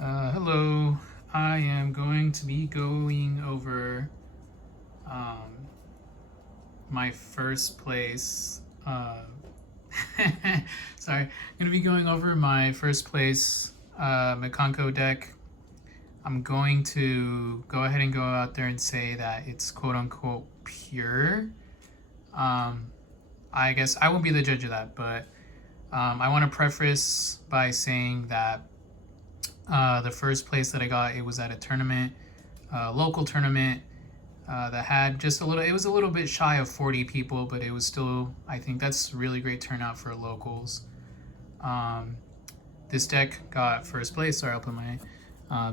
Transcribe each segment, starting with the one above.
Hello, I am going to be going over um, my first place. Sorry, I'm going to be going over my first place Mikanko deck. I'm going to go ahead and go out there and say that it's quote unquote pure. Um, I guess I won't be the judge of that, but I want to preface by saying that the first place that I got, it was at a tournament, local tournament that had just a little. It was a little bit shy of 40 people, but it was still. I think that's really great turnout for locals. Um, this deck got first place. Sorry, I'll put my.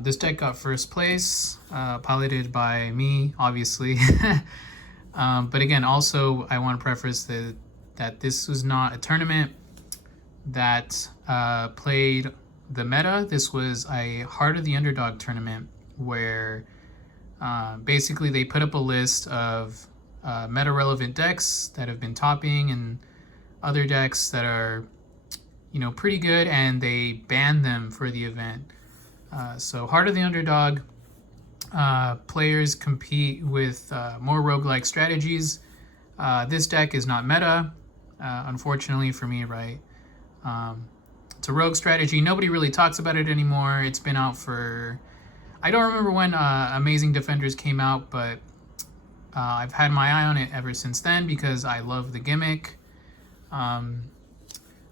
This deck got first place, piloted by me, obviously. But again, also I want to preface that this was not a tournament that played the meta. This was a Heart of the Underdog tournament where basically they put up a list of meta relevant decks that have been topping and other decks that are, pretty good, and they banned them for the event. So Heart of the Underdog players compete with more roguelike strategies. This deck is not meta, unfortunately for me, right? It's a rogue strategy. Nobody really talks about it anymore. It's been out for... I don't remember when Amazing Defenders came out, but I've had my eye on it ever since then because I love the gimmick.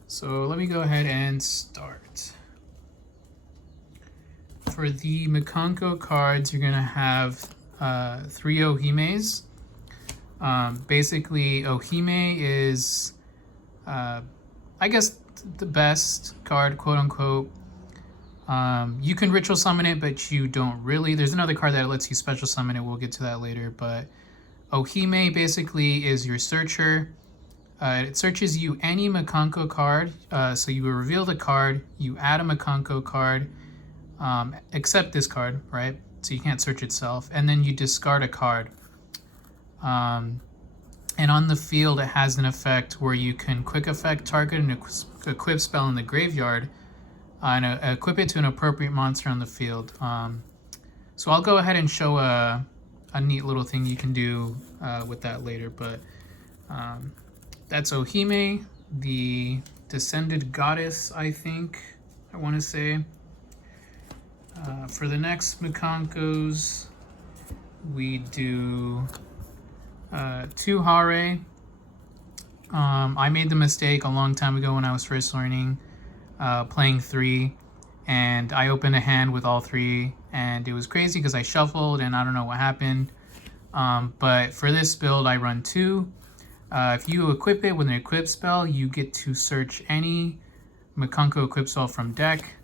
So let me go ahead and start. For the Mikanko cards, you're going to have 3 Ohimes. Basically, Ohime is, I guess, the best card, quote unquote. You can ritual summon it, but you don't really. There's another card that lets you special summon it. We'll get to that later. But Ohime basically is your searcher. It searches you any Mikanko card. So you will reveal the card. You add a Mikanko card, except this card, right? So you can't search itself. And then you discard a card. And on the field, it has an effect where you can quick effect target an equip spell in the graveyard and equip it to an appropriate monster on the field. So I'll go ahead and show a neat little thing you can do with that later. But that's Ohime, the Descended Goddess, I think I want to say. For the next Mikankos, we do 2 Hare. I made the mistake a long time ago when I was first learning, playing 3, and I opened a hand with all 3, and it was crazy because I shuffled and I don't know what happened. But for this build, I run 2. If you equip it with an equip spell, you get to search any Mikanko equip spell from deck.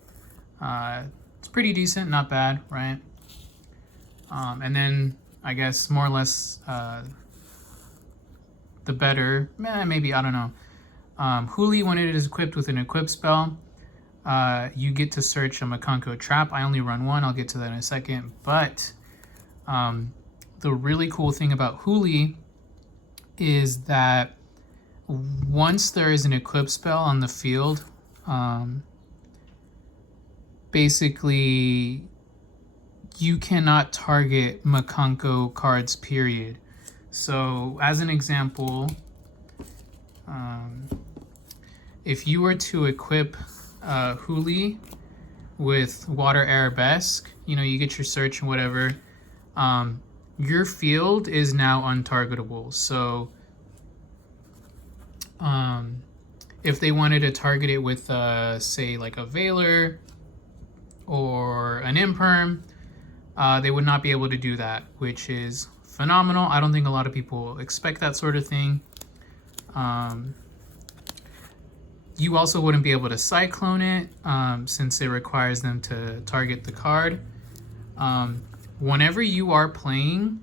It's pretty decent, not bad, right? And then I guess more or less the better, maybe, I don't know. Huli, when it is equipped with an equip spell, you get to search a Mikanko trap. I only run 1, I'll get to that in a second. But the really cool thing about Huli is that once there is an equip spell on the field, basically you cannot target Mikanko cards, period. So as an example, if you were to equip Huli with Water Arabesque, you get your search and whatever, your field is now untargetable. So if they wanted to target it with, say, like a Veiler or an Imperm, they would not be able to do that, which is phenomenal. I don't think a lot of people expect that sort of thing. You also wouldn't be able to Cyclone it since it requires them to target the card. Whenever you are playing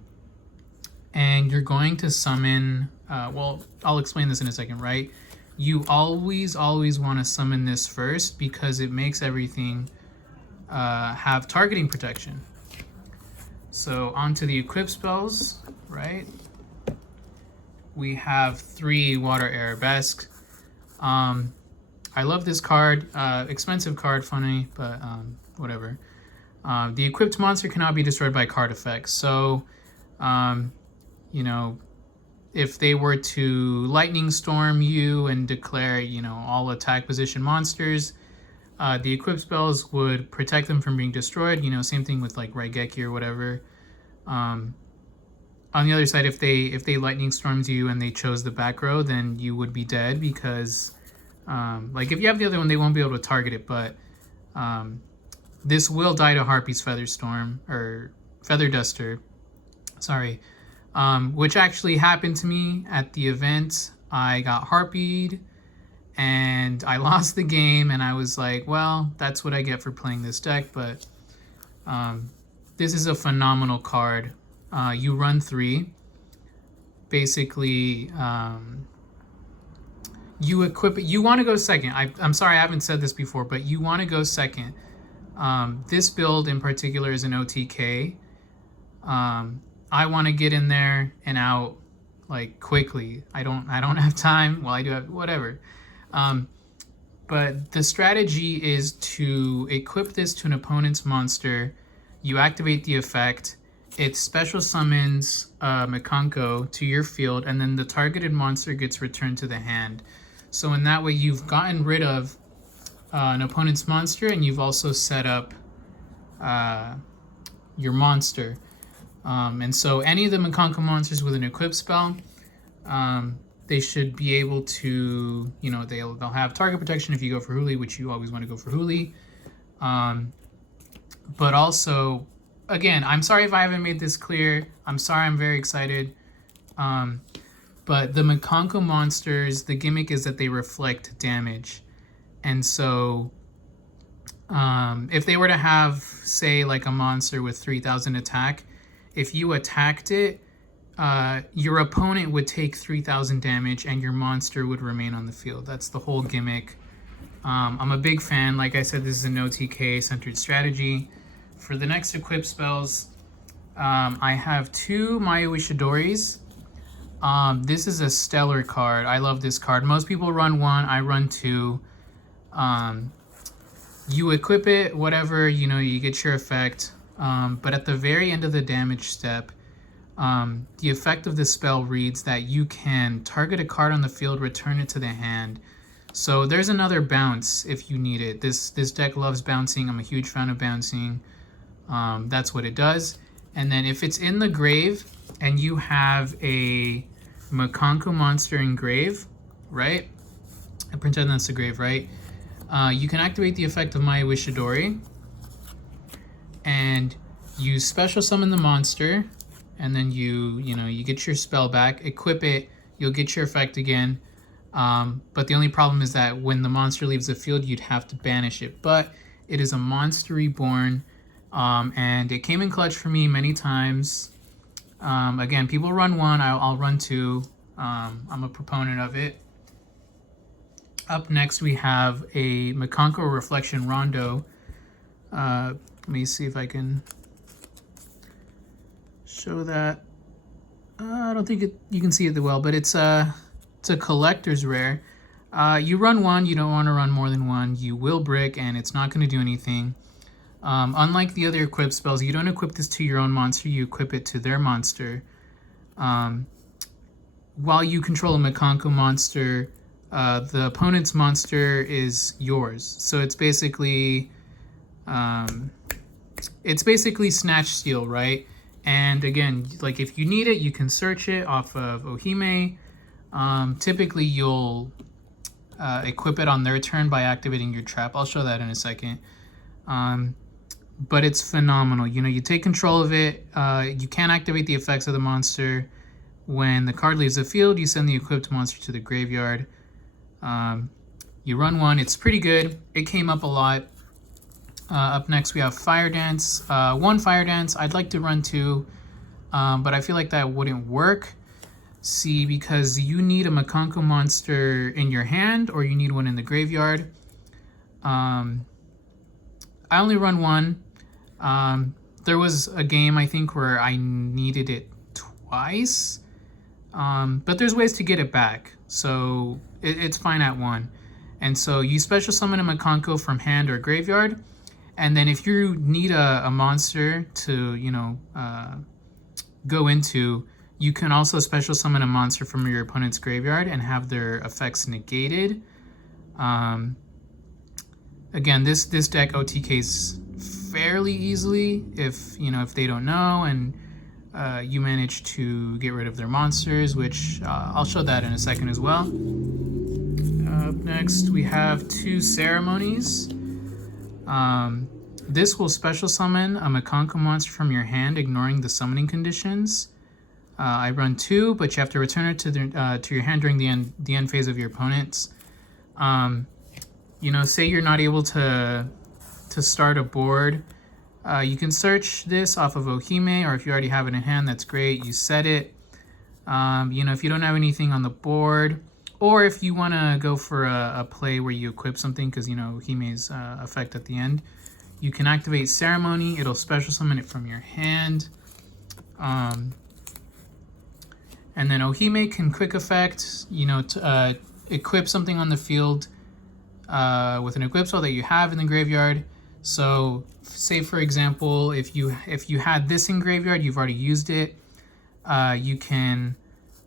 and you're going to summon, well, I'll explain this in a second, right? You always want to summon this first because it makes everything have targeting protection. So onto the equip spells, right? We have 3 Water Arabesque. I love this card. Expensive card, funny, but whatever. The equipped monster cannot be destroyed by card effects. So, you know, if they were to lightning storm you and declare, all attack position monsters, the equipped spells would protect them from being destroyed. Same thing with like Raigeki or whatever. On the other side, if they lightning stormed you and they chose the back row, then you would be dead because, like if you have the other one, they won't be able to target it. But this will die to Harpy's Feather Storm or Feather Duster. Sorry. Which actually happened to me at the event. I got harpied and I lost the game, and I was like, well, that's what I get for playing this deck. But this is a phenomenal card. You run 3. Basically, you equip it. You want to go second. I'm sorry, I haven't said this before, but you want to go second. This build in particular is an OTK. I want to get in there and out like quickly. I don't have time. Well, I do have whatever. But the strategy is to equip this to an opponent's monster. You activate the effect. It special summons Mikanko to your field, and then the targeted monster gets returned to the hand. So in that way, you've gotten rid of an opponent's monster, and you've also set up your monster. And so any of the Mikanko monsters with an equip spell, they should be able to, they'll have target protection if you go for Huli, which you always want to go for Huli. But also, again, I'm sorry if I haven't made this clear. I'm sorry, I'm very excited. But the Mikanko monsters, the gimmick is that they reflect damage. And so if they were to have, say, like a monster with 3,000 attack, if you attacked it, your opponent would take 3,000 damage and your monster would remain on the field. That's the whole gimmick. I'm a big fan. Like I said, this is an OTK centered strategy. For the next equip spells, I have 2 Maui Shidoris. This is a stellar card. I love this card. Most people run 1, I run 2. You equip it, whatever, you get your effect. But at the very end of the damage step, the effect of the spell reads that you can target a card on the field, return it to the hand. So there's another bounce if you need it. This deck loves bouncing. I'm a huge fan of bouncing. That's what it does. And then if it's in the grave and you have a Mikanko monster in grave, right? I pretend that's the grave, right? You can activate the effect of Maui Shidori. And you special summon the monster, and then you get your spell back, equip it, you'll get your effect again. But the only problem is that when the monster leaves the field, you'd have to banish it. But it is a monster reborn, and it came in clutch for me many times. Again, people run 1, I'll run 2. I'm a proponent of it. Up next, we have a Mikanko Reflection Rondo. Let me see if I can show that. I don't think you can see it that well, but it's a collector's rare. You run 1, you don't want to run more than 1. You will brick, and it's not going to do anything. Unlike the other equip spells, you don't equip this to your own monster, you equip it to their monster. While you control a Mikanko monster, the opponent's monster is yours. So it's basically snatch steal, right? And again, like if you need it, you can search it off of Ohime. Typically, you'll equip it on their turn by activating your trap. I'll show that in a second. But it's phenomenal. You take control of it. You can activate the effects of the monster. When the card leaves the field, you send the equipped monster to the graveyard. You run 1. It's pretty good. It came up a lot. Up next, we have Fire Dance. 1 Fire Dance. I'd like to run 2, but I feel like that wouldn't work. See, because you need a Mikanko monster in your hand, or you need one in the graveyard. I only run 1. There was a game, I think, where I needed it twice. But there's ways to get it back, so it's fine at 1. And so you special summon a Mikanko from hand or graveyard, And then if you need a monster to, go into, you can also special summon a monster from your opponent's graveyard and have their effects negated. Again, this deck OTKs fairly easly if they don't know, and you manage to get rid of their monsters, which I'll show that in a second as well. Up next, we have 2 ceremonies. This will special summon a Mikanko monster from your hand, ignoring the summoning conditions. I run 2, but you have to return it to your hand during the end phase of your opponent's. Say you're not able to start a board. You can search this off of Ohime, or if you already have it in hand, that's great. You set it. If you don't have anything on the board, or if you want to go for a play where you equip something, because Ohime's effect at the end, you can activate Ceremony. It'll special summon it from your hand. And then Ohime can quick effect, equip something on the field with an equip spell that you have in the graveyard. So, say for example, if you had this in graveyard, you've already used it. You can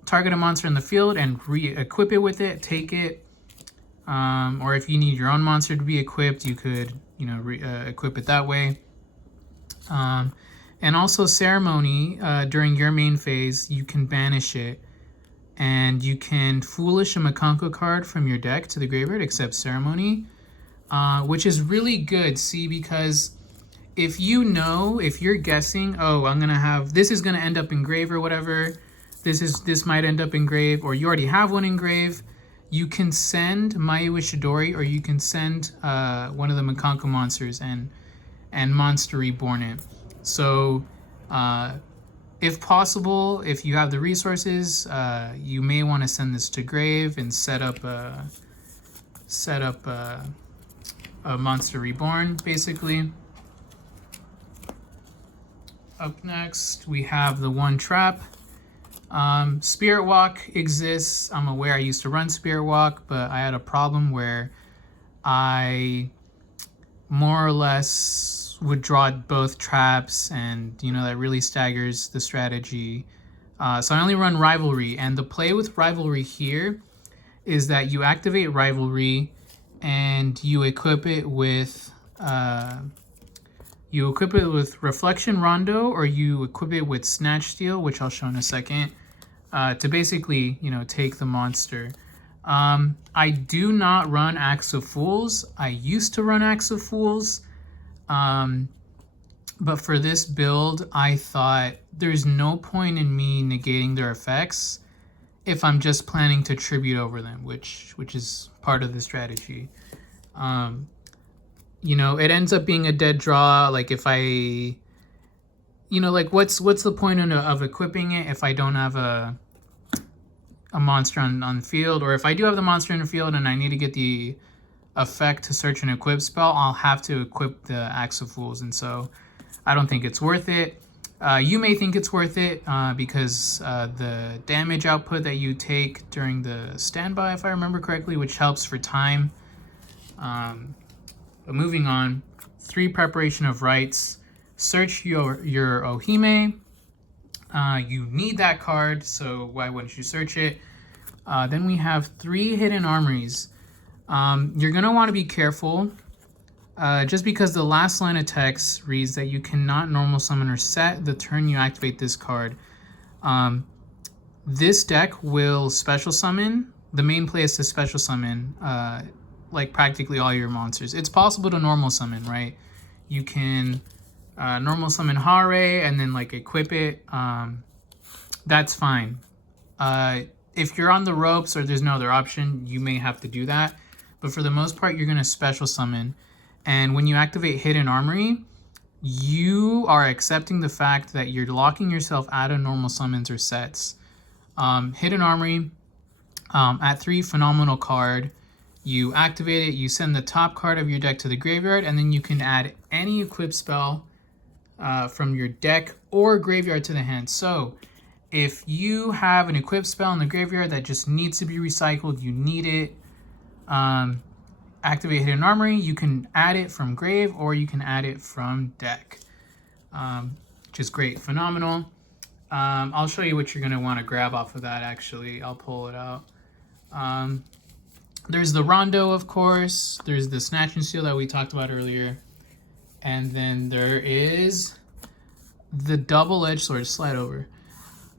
target a monster in the field and re-equip it with it, take it. Or if you need your own monster to be equipped, you could equip it that way. And also Ceremony, during your main phase, you can banish it. And you can Foolish a Mikanko card from your deck to the graveyard, except Ceremony. Which is really good, because if you're guessing, oh, this is going to end up in grave or whatever, this might end up in grave, or you already have one in grave, you can send Mayu Ishidori, or you can send one of the Mikanko monsters and Monster Reborn it. So, if possible, if you have the resources, you may want to send this to grave and set up a Monster Reborn, basically. Up next, we have the 1 trap. Spirit Walk exists. I'm aware I used to run Spirit Walk, but I had a problem where I more or less would draw both traps, and that really staggers the strategy. So I only run Rivalry, and the play with Rivalry here is that you activate Rivalry and you equip it with Reflection Rondo, or you equip it with Snatch Steal, which I'll show in a second, to basically take the monster. I do not run Axe of Fools. I used to run Axe of Fools, but for this build, I thought there's no point in me negating their effects if I'm just planning to tribute over them, which is part of the strategy. It ends up being a dead draw. Like if I, what's the point of equipping it if I don't have a monster on field, or if I do have the monster in the field and I need to get the effect to search an equip spell, I'll have to equip the Axe of Fools, and so I don't think it's worth it. You may think it's worth it because the damage output that you take during the standby, if I remember correctly, which helps for time. But moving on, 3 Preparation of Rites. Search your Ohime. You need that card, so why wouldn't you search it? Then we have 3 Hidden Armories. You're going to want to be careful, just because the last line of text reads that you cannot normal summon or set the turn you activate this card. This deck will special summon. The main play is to special summon like practically all your monsters. It's possible to normal summon, right? You can normal summon Hare and then equip it. That's fine. If you're on the ropes or there's no other option, you may have to do that. But for the most part, you're going to special summon. And when you activate Hidden Armory, you are accepting the fact that you're locking yourself out of normal summons or sets. Hidden Armory, at 3, phenomenal card. You activate it, you send the top card of your deck to the graveyard, and then you can add any equip spell from your deck or graveyard to the hand. So if you have an equip spell in the graveyard that just needs to be recycled, you need it, activate Hidden Armory, you can add it from grave or you can add it from deck, which is great, phenomenal. I'll show you what you're going to want to grab off of that, actually. I'll pull it out. There's the Rondo, of course. There's the Snatch and Steal that we talked about earlier. And then there is the double-edged sword. Slide over.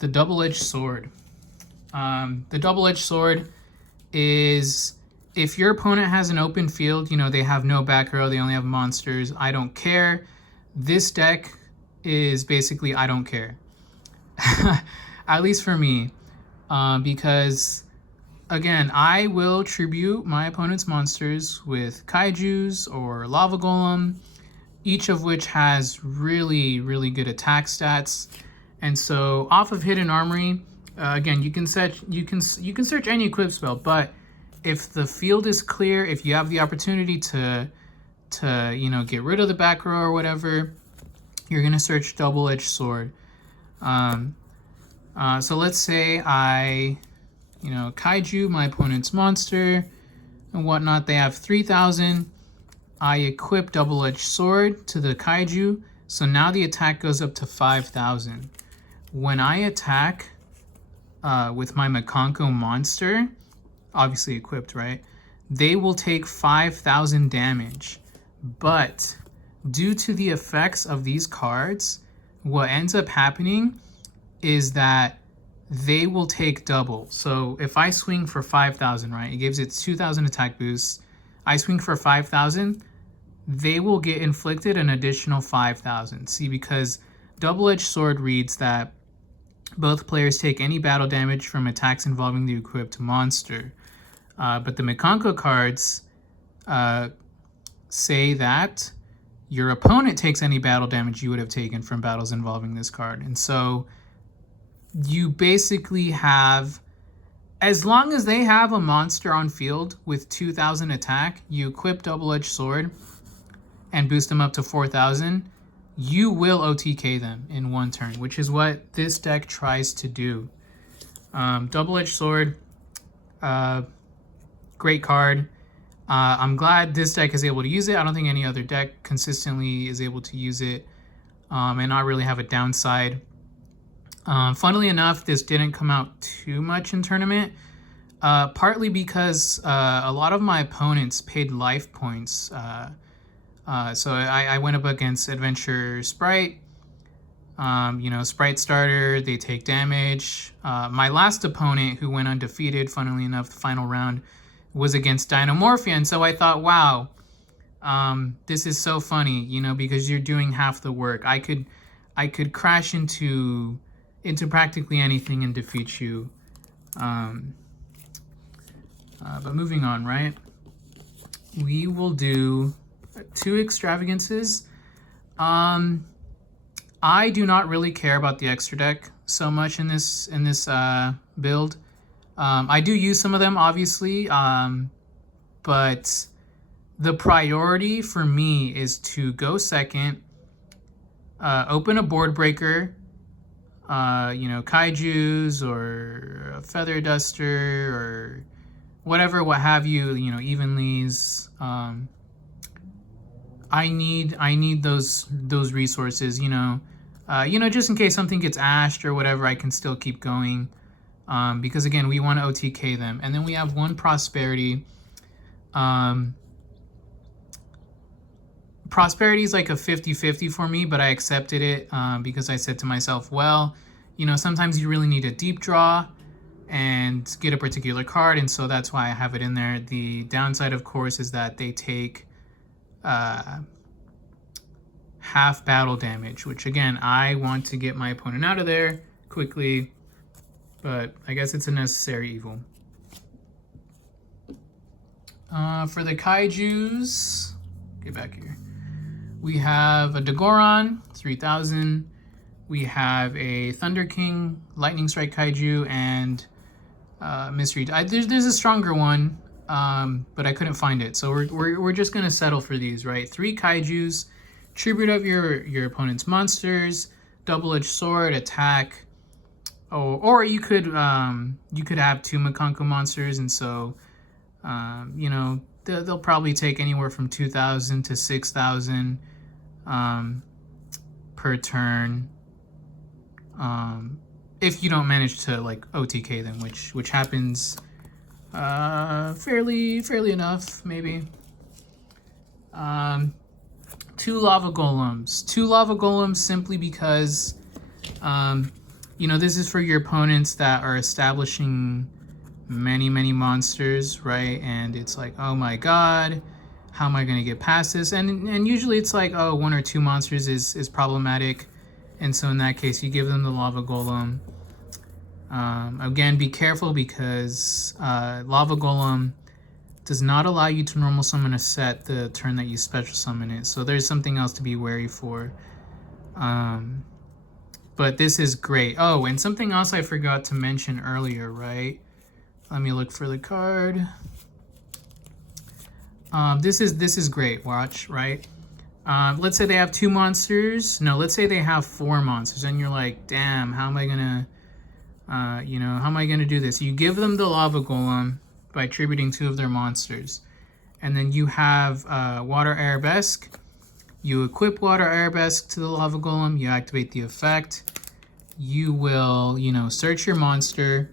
The double-edged sword. The double-edged sword is if your opponent has an open field, you know, they have no back row, they only have monsters, I don't care. This deck is basically I don't care. At least for me. Because, again, I will tribute my opponent's monsters with Kaijus or Lava Golem, each of which has really, really good attack stats. And so off of Hidden Armory, again, you can search any equip spell, but if the field is clear, if you have the opportunity to you know, get rid of the back row or whatever, you're gonna search double-edged sword. So let's say I, you know, Kaiju my opponent's monster and whatnot. They have 3,000. I equip double-edged sword to the Kaiju, so now the attack goes up to 5,000. When I attack with my Mikanko monster, obviously equipped, right? They will take 5,000 damage. But due to the effects of these cards, what ends up happening is that they will take double. So if I swing for 5,000, right? It gives it 2,000 attack boost. I swing for 5,000, they will get inflicted an additional 5,000. See, because double-edged sword reads that both players take any battle damage from attacks involving the equipped monster. But the Mikanko cards say that your opponent takes any battle damage you would have taken from battles involving this card. And so you basically have, as long as they have a monster on field with 2,000 attack, you equip double-edged sword and boost them up to 4,000, you will OTK them in one turn, which is what this deck tries to do. Double-edged sword, great card. I'm glad this deck is able to use it. I don't think any other deck consistently is able to use it and not really have a downside. Funnily enough, this didn't come out too much in tournament, partly because a lot of my opponents paid life points. So I went up against Adventure Sprite, you know, Sprite starter, they take damage. My last opponent who went undefeated, funnily enough, the final round, was against Dinomorphia. And so I thought, wow, this is so funny, you know, because you're doing half the work. I could crash into practically anything and defeat you. But moving on, right? We will do 2 extravagances. I do not really care about the extra deck so much in this build. I do use some of them, obviously, but the priority for me is to go second, open a board breaker, you know, Kaijus or a Feather Duster or whatever, what have you, you know, Evenlies. I need those resources, you know, just in case something gets ashed or whatever, I can still keep going. Because again, we want to OTK them. And then we have 1 prosperity. Prosperity is like a 50-50 for me, but I accepted it because I said to myself, well, you know, sometimes you really need a deep draw and get a particular card, and so that's why I have it in there. The downside, of course, is that they take half battle damage, which again, I want to get my opponent out of there quickly, but I guess it's a necessary evil. For the Kaijus, get back here. We have a Dagoron, 3,000. We have a Thunder King, Lightning Strike Kaiju, and Mystery. There's a stronger one, but I couldn't find it. So we're just gonna settle for these, right? 3 Kaijus, tribute of your opponent's monsters, double-edged sword, attack. Or you could have 2 Mikanko monsters, and so you know, they'll probably take anywhere from 2,000 to 6,000 per turn. If you don't manage to like OTK them, which happens fairly enough, maybe. 2 lava golems. 2 lava golems simply because you know, this is for your opponents that are establishing many monsters, right? And it's like, oh my god, how am I gonna get past this? And usually it's like, oh, 1 or 2 monsters is problematic, and so in that case you give them the lava golem. Again, be careful because lava golem does not allow you to normal summon a set the turn that you special summon it, so there's something else to be wary for. But this is great. Oh, and something else I forgot to mention earlier, right? Let me look for the card. This is great. Watch, right? Let's say they have 2 monsters. No, let's say they have 4 monsters, and you're like, damn, how am I gonna, you know, how am I gonna do this? You give them the lava golem by attributing 2 of their monsters, and then you have water arabesque. You equip water arabesque to the lava golem. You activate the effect. You will, you know, search your monster,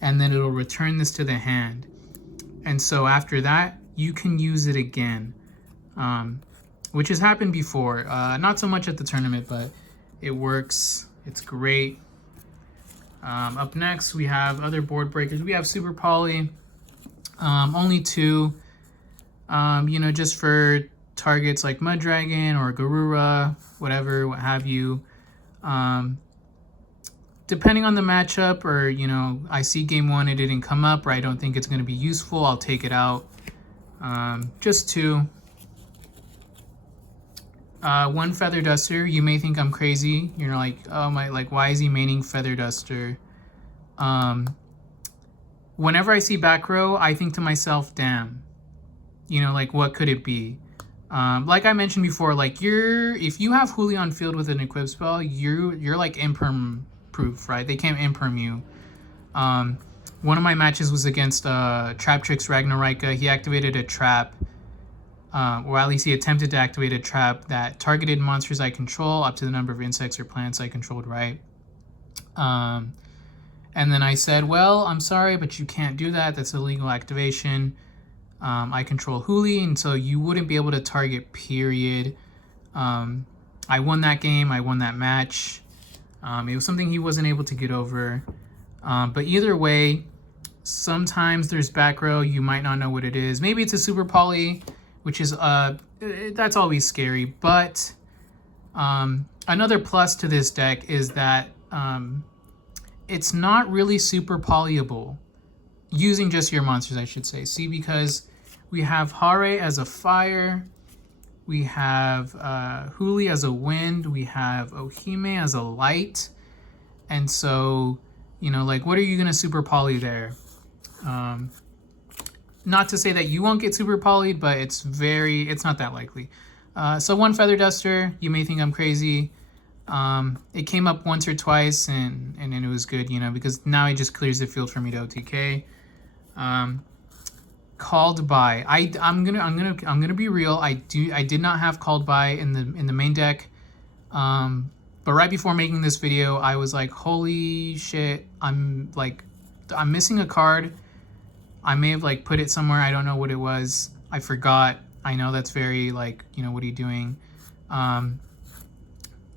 and then it'll return this to the hand. And so after that, you can use it again, which has happened before. Not so much at the tournament, but it works. It's great. Up next, we have other board breakers. We have Super Poly, only 2, you know, just for targets like Mud Dragon or Garura, whatever, what have you. Depending on the matchup, or, you know, I see game 1, it didn't come up, or I don't think it's going to be useful, I'll take it out. Just 2. 1 Feather Duster. You may think I'm crazy. You're like, oh my, like, why is he maining Feather Duster? Whenever I see back row, I think to myself, damn, you know, like, what could it be? Like I mentioned before, like, if you have Huli on field with an equip spell, you're like imperm proof, right? They can't imperm you. One of my matches was against Traptrix Ragnarika. He activated a trap, or at least he attempted to activate a trap that targeted monsters I control up to the number of insects or plants I controlled, right? And then I said, well, I'm sorry, but you can't do that. That's illegal activation. I control Huli, and so you wouldn't be able to target, period. I won that game. I won that match. It was something he wasn't able to get over. But either way, sometimes there's back row. You might not know what it is. Maybe it's a Super Poly, which is, that's always scary. But another plus to this deck is that it's not really super polyable. Using just your monsters, I should say. See, because we have Hare as a fire. We have Huli as a wind. We have Ohime as a light. And so, you know, like, what are you going to super poly there? Not to say that you won't get super polyed, but it's not that likely. So 1 Feather Duster, you may think I'm crazy. It came up once or twice, and it was good, you know, because now it just clears the field for me to OTK. Called by. I'm gonna be real. I did not have Called by in the main deck. But right before making this video, I was like, holy shit, I'm missing a card. I may have like put it somewhere. I don't know what it was. I forgot. I know that's very like, you know, what are you doing?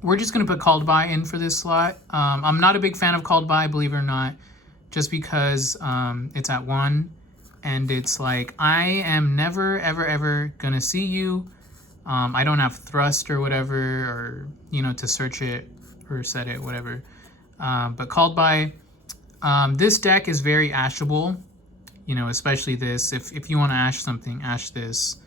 We're just gonna put Called by in for this slot. I'm not a big fan of Called by, believe it or not, just because it's at 1. And it's like, I am never, ever gonna see you. I don't have thrust or whatever, or, you know, to search it or set it, whatever. But Called by, this deck is very ashable, you know, especially this. If you want to ash something, ash this.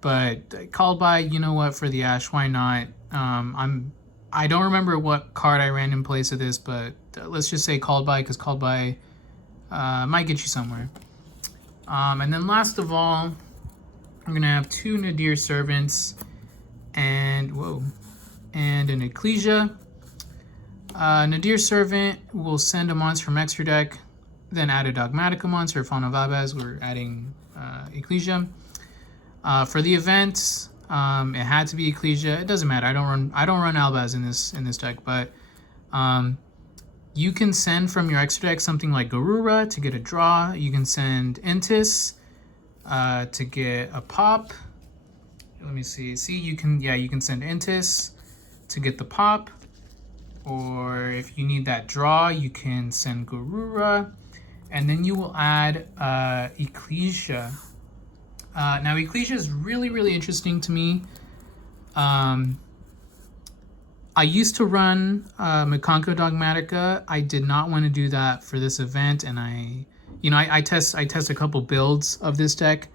But Called by, you know what, for the ash, why not? I don't remember what card I ran in place of this, but let's just say Called by, because Called by might get you somewhere. And then last of all, I'm gonna have 2 Nadir Servants and an Ecclesia. Nadir Servant will send a monster from extra deck. then add a Dogmatica monster, Fauna Vabaz. We're adding Ecclesia. For the event, it had to be Ecclesia. It doesn't matter. I don't run Albaz in this deck, but you can send from your extra deck something like Garura to get a draw. You can send Entis to get a pop. Let me see. See, you can send Entis to get the pop. Or if you need that draw, you can send Garura. And then you will add Ecclesia. Now, Ecclesia is really, really interesting to me. I used to run Mikanko Dogmatica. I did not want to do that for this event, and I test a couple builds of this deck,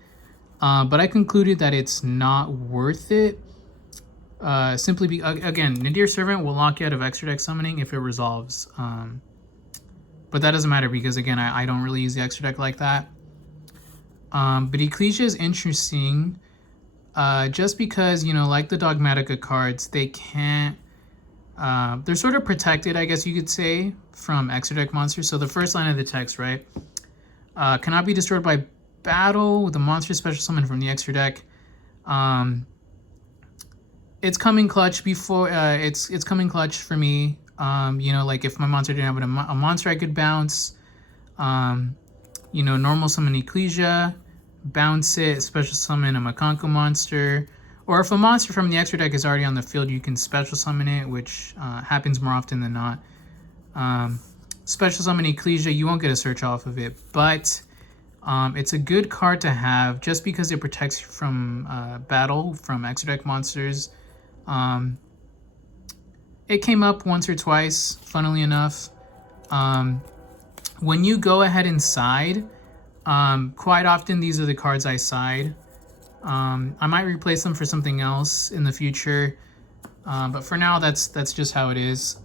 but I concluded that it's not worth it. Simply again, Nadir Servant will lock you out of extra deck summoning if it resolves. But that doesn't matter because again, I don't really use the extra deck like that. But Ecclesia is interesting, just because like the Dogmatica cards, they can't. They're sort of protected, I guess you could say, from extra deck monsters. So the first line of the text, right? Cannot be destroyed by battle with a monster special summon from the extra deck. It's coming clutch before. It's coming clutch for me. Like if my monster didn't have a monster I could bounce. Normal summon Ecclesia, bounce it, special summon a Mikanko monster. Or if a monster from the extra deck is already on the field, you can special summon it, which happens more often than not. Special summon Ecclesia, you won't get a search off of it, but it's a good card to have just because it protects you from battle, from extra deck monsters. It came up once or twice, funnily enough. When you go ahead and side, quite often these are the cards I side. I might replace them for something else in the future, but for now, that's just how it is.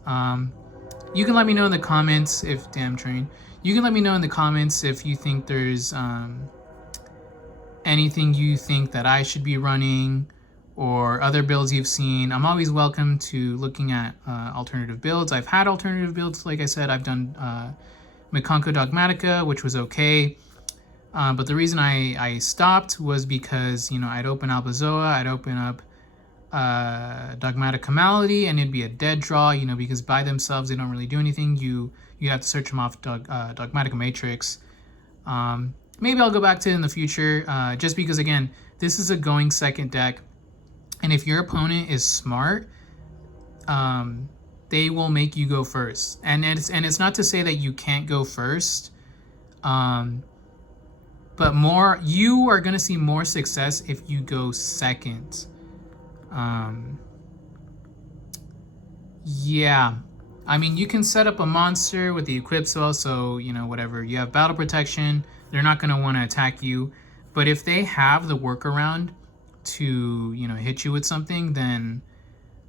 You can let me know in the comments if You can let me know in the comments if you think there's anything you think that I should be running or other builds you've seen. I'm always welcome to looking at alternative builds. I've had alternative builds, like I said. I've done Mikanko Dogmatica, which was okay. But the reason I stopped was because, I'd open Albazoa, I'd open up Dogmatica Malady, and it'd be a dead draw, because by themselves they don't really do anything. You have to search them off Dogmatica Matrix. Maybe I'll go back to it in the future, just because, again, this is a going second deck. And if your opponent is smart, they will make you go first. And it's not to say that you can't go first. But you are going to see more success if you go second. Yeah. I mean, you can set up a monster with the equip spell, so, whatever. You have battle protection. They're not going to want to attack you. But if they have the workaround to, hit you with something, then,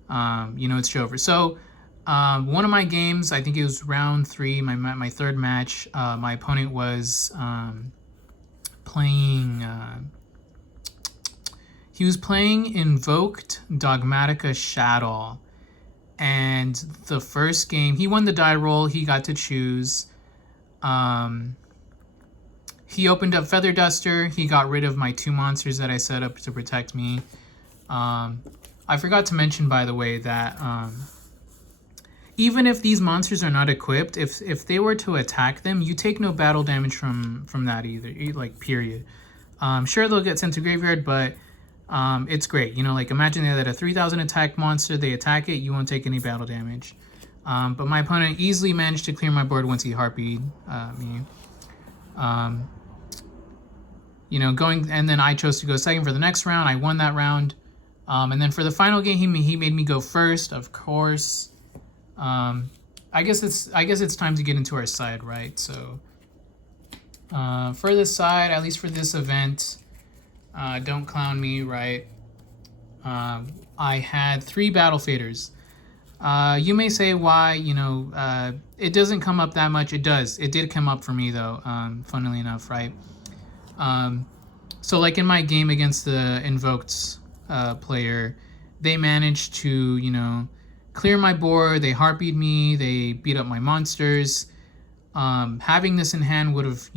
it's show over. So, one of my games, I think it was round 3, my third match, my opponent was... he was playing Invoked Dogmatica Shadow, and the first game he won the die roll. He got to choose. He opened up Feather Duster. He got rid of my 2 monsters that I set up to protect me. I forgot to mention, by the way, that even if these monsters are not equipped, if they were to attack them, you take no battle damage from that either, like, period. Sure, they'll get sent to graveyard, but it's great. Like, imagine that a 3,000 attack monster, they attack it, you won't take any battle damage. But my opponent easily managed to clear my board once he harpied me. And then I chose to go second for the next round. I won that round. And then for the final game, he made me go first, of course. I guess it's time to get into our side, right? So for this side, at least for this event, don't clown me, right? I had 3 battle faders. You may say why, it doesn't come up that much. It does. It did come up for me though, funnily enough, right? So like in my game against the Invoked player, they managed to, clear my board. They harpied me. They beat up my monsters. Having this in hand would have,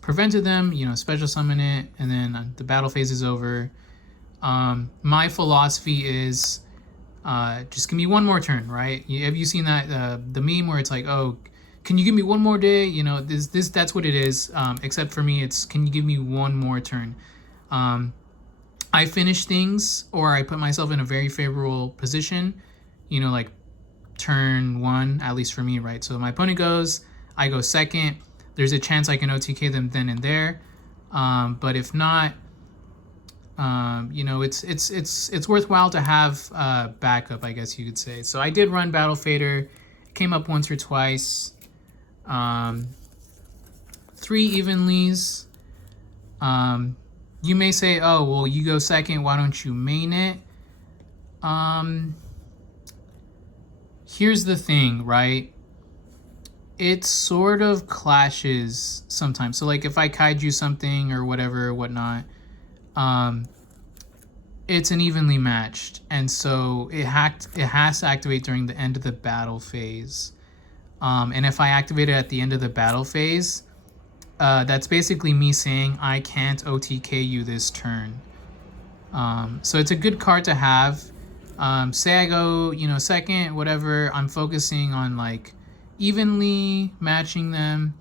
prevented them, special summon it, and then the battle phase is over. My philosophy is just give me one more turn, right? Have you seen that the meme where it's like, oh, can you give me one more day? That's what it is. Except for me, it's can you give me one more turn? I finish things, or I put myself in a very favorable position, like turn 1, at least for me, right? So my opponent goes, I go second. There's a chance I can OTK them then and there. But if not, it's worthwhile to have backup, I guess you could say. So I did run Battle Fader. It came up once or twice. 3 evenlies. You may say, oh, well, you go second. Why don't you main it? Here's the thing, right? It sort of clashes sometimes. So like if I kaiju something or whatever, whatnot, it's an evenly matched. And so it has to activate during the end of the battle phase. And if I activate it at the end of the battle phase, that's basically me saying I can't OTK you this turn. So it's a good card to have. Say I go, second, whatever. I'm focusing on like evenly matching them.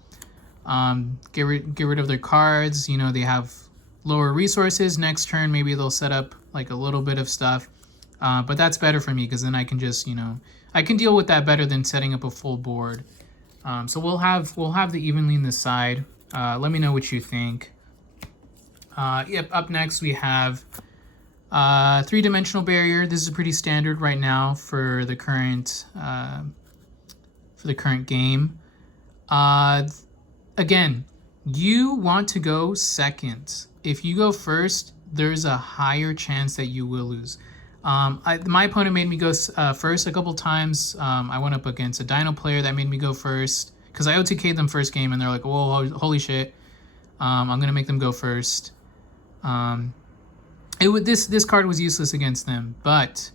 Get rid of their cards. They have lower resources. Next turn, maybe they'll set up like a little bit of stuff. But that's better for me because then I can just, I can deal with that better than setting up a full board. So we'll have the evenly in the side. Let me know what you think. Yep. Up next we have 3-dimensional barrier. This is pretty standard right now for the current game. Again, you want to go second. If you go first, there's a higher chance that you will lose. My opponent made me go first a couple times. I went up against a Dino player that made me go first because I OTK'd them first game, and they're like, "Whoa, holy shit! I'm gonna make them go first." This card was useless against them, but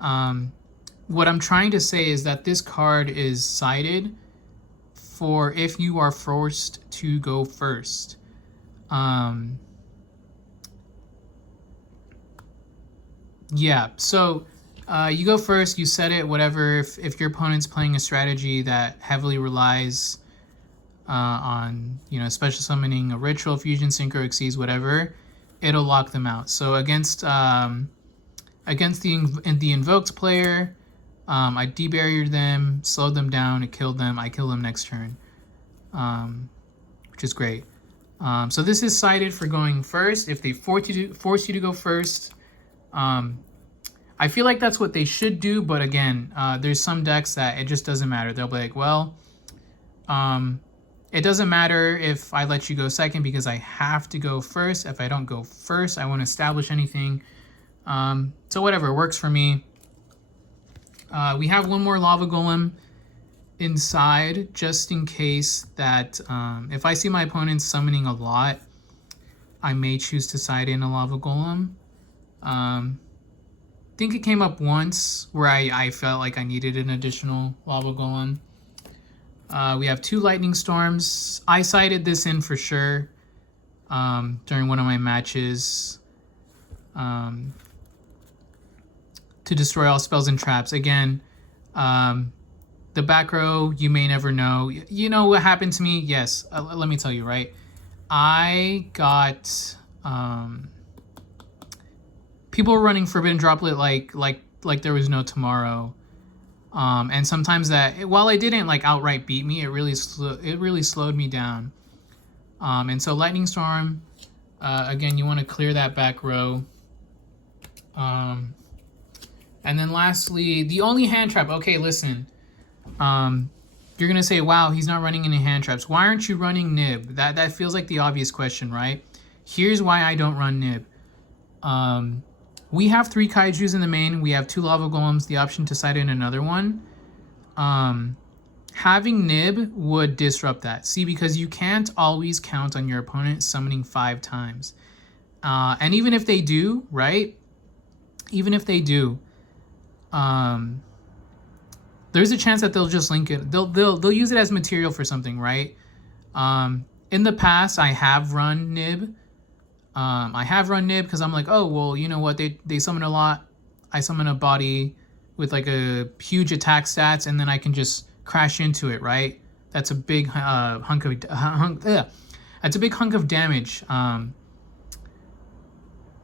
what I'm trying to say is that this card is sided for if you are forced to go first. Yeah, so you go first, you set it, whatever. If your opponent's playing a strategy that heavily relies on, special summoning a ritual, fusion, synchro, exceeds, whatever, it'll lock them out. So against the invoked player, I debarriered them, slowed them down, it killed them. I kill them next turn, which is great. So this is sided for going first. If they force you to go first, I feel like that's what they should do. But again, there's some decks that it just doesn't matter. They'll be like, well, it doesn't matter if I let you go second because I have to go first. If I don't go first, I won't establish anything. So whatever, works for me. We have one more lava golem inside just in case that if I see my opponent summoning a lot, I may choose to side in a lava golem. I think it came up once where I felt like I needed an additional lava golem. We have 2 lightning storms. I sided this in for sure during one of my matches to destroy all spells and traps. Again, the back row, you may never know. You know what happened to me? Yes, let me tell you, right? I got people were running Forbidden Droplet like there was no tomorrow. And sometimes that, while it didn't like outright beat me, it really slowed me down. And so Lightning Storm, again, you want to clear that back row. And then lastly, the only hand trap. Okay, listen. You're gonna say, wow, he's not running any hand traps. Why aren't you running Nib? That feels like the obvious question, right? Here's why I don't run Nib. We have 3 kaijus in the main. We have 2 lava golems, the option to side in another one. Having Nib would disrupt that. See, because you can't always count on your opponent summoning 5 times. And even if they do, right? Even if they do, there's a chance that they'll just link it. They'll use it as material for something, right? In the past, I have run Nib. I have run Nib because I'm like, oh well, you know what? They summon a lot. I summon a body with like a huge attack stats, and then I can just crash into it, right? That's a big that's a big hunk of damage.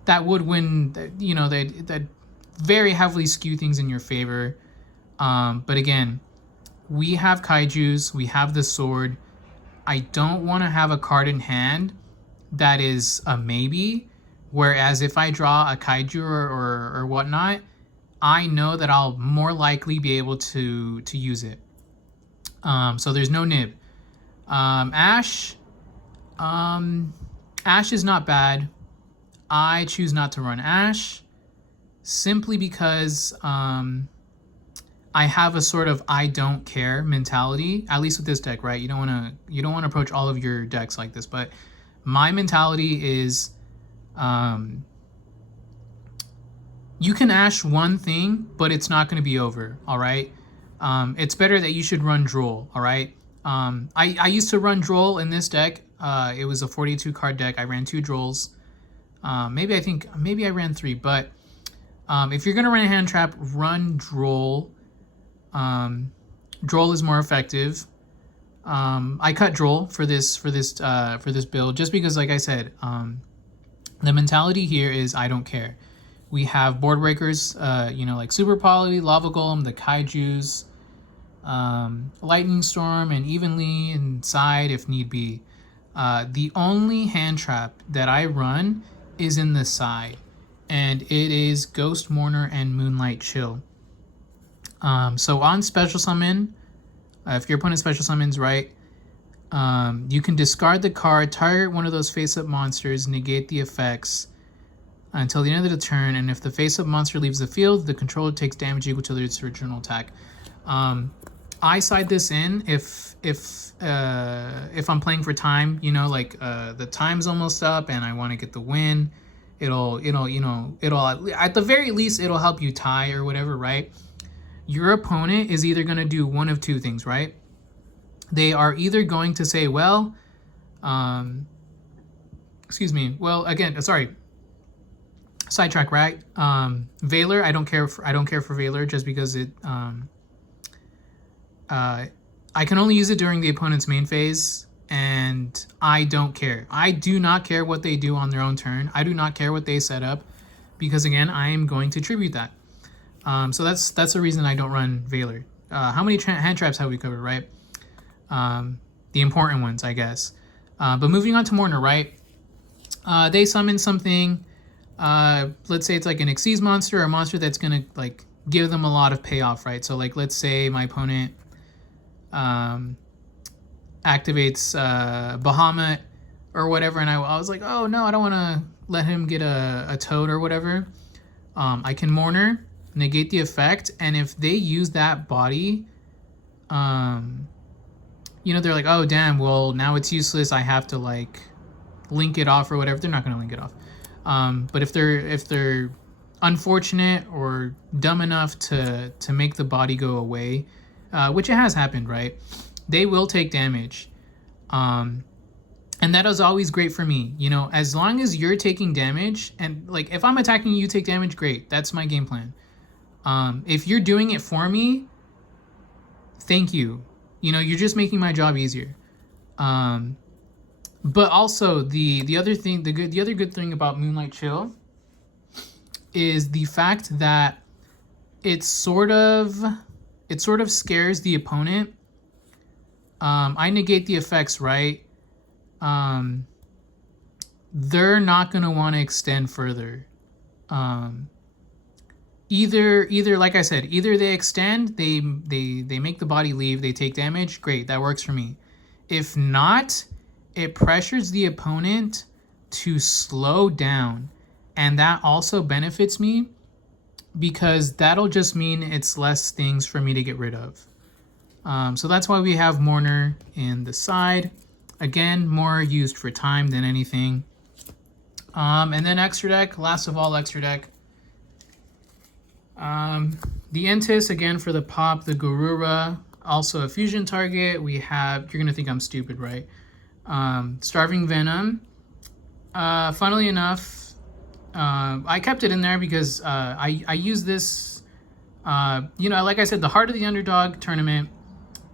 That would win. You know, that very heavily skew things in your favor. But again, we have kaijus, we have the sword. I don't want to have a card in hand that is a maybe, whereas if I draw a kaiju or whatnot, I know that I'll more likely be able to use it. So there's no Nib. Ash. Ash is not bad. I choose not to run Ash simply because I have a sort of I don't care mentality, at least with this deck, right? You don't want to approach all of your decks like this, but my mentality is you can Ash one thing, but it's not going to be over, all right? It's better that you should run Droll, all right? I used to run Droll in this deck. It was a 42 card deck. I ran 2 Drolls. Maybe I ran 3, but if you're gonna run a hand trap, run Droll. Droll is more effective. I cut Droll for this build just because, like I said, the mentality here is I don't care. We have board breakers, like Super Poly, Lava Golem, the Kaijus, Lightning Storm, and Evenly inside if need be. The only hand trap that I run is in the side, and it is Ghost Mourner and Moonlight Chill. So on special summon, if your opponent special summons, right, you can discard the card, target one of those face-up monsters, negate the effects until the end of the turn, and if the face-up monster leaves the field, the controller takes damage equal to its original attack. I side this in if I'm playing for time, the time's almost up and I want to get the win. It'll at the very least it'll help you tie or whatever, right? Your opponent is either going to do one of two things, right? They are either going to say, well, sidetrack, right? Valor, I don't care for Valor just because it I can only use it during the opponent's main phase, and I don't care. I do not care what they do on their own turn. I do not care what they set up, because again, I am going to tribute that. So that's the reason I don't run Valor. How many hand traps have we covered, right? The important ones, I guess. But moving on to Mourner, right? They summon something. Let's say it's like an Xyz monster, or a monster that's gonna like give them a lot of payoff, right? So like, let's say my opponent activates Bahamut or whatever, and I was like, oh no, I don't want to let him get a Toad or whatever. I can Mourner, negate the effect, and if they use that body, they're like, oh damn, well now it's useless, I have to like link it off or whatever. They're not going to link it off, but if they're unfortunate or dumb enough to make the body go away, which it has happened, right? They will take damage. And that is always great for me. As long as you're taking damage, and like if I'm attacking you, take damage, great. That's my game plan. If you're doing it for me, thank you. You're just making my job easier. But also the other good thing about Moonlight Chill is the fact that it sort of scares the opponent. I negate the effects, right? They're not gonna want to extend further. Either like I said, either they extend, they make the body leave, they take damage, great, that works for me. If not, it pressures the opponent to slow down, and that also benefits me because that'll just mean it's less things for me to get rid of. So that's why we have Mourner in the side. Again, more used for time than anything. And then extra deck, last of all extra deck. The Entis, again, for the pop. The Garura, also a fusion target. We have, you're going to think I'm stupid, right? Starving Venom. Funnily enough, I kept it in there because I use this, you know, like I said, the Heart of the Underdog tournament